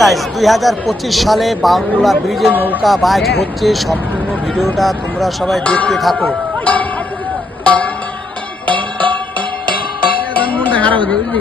Guys 2025 সালে বাউনডুলা ব্রিজে নৌকা বাইচ হচ্ছে। সম্পূর্ণ ভিডিওটা তোমরা সবাই দেখতে থাকো। মনটা খারাপ হয়ে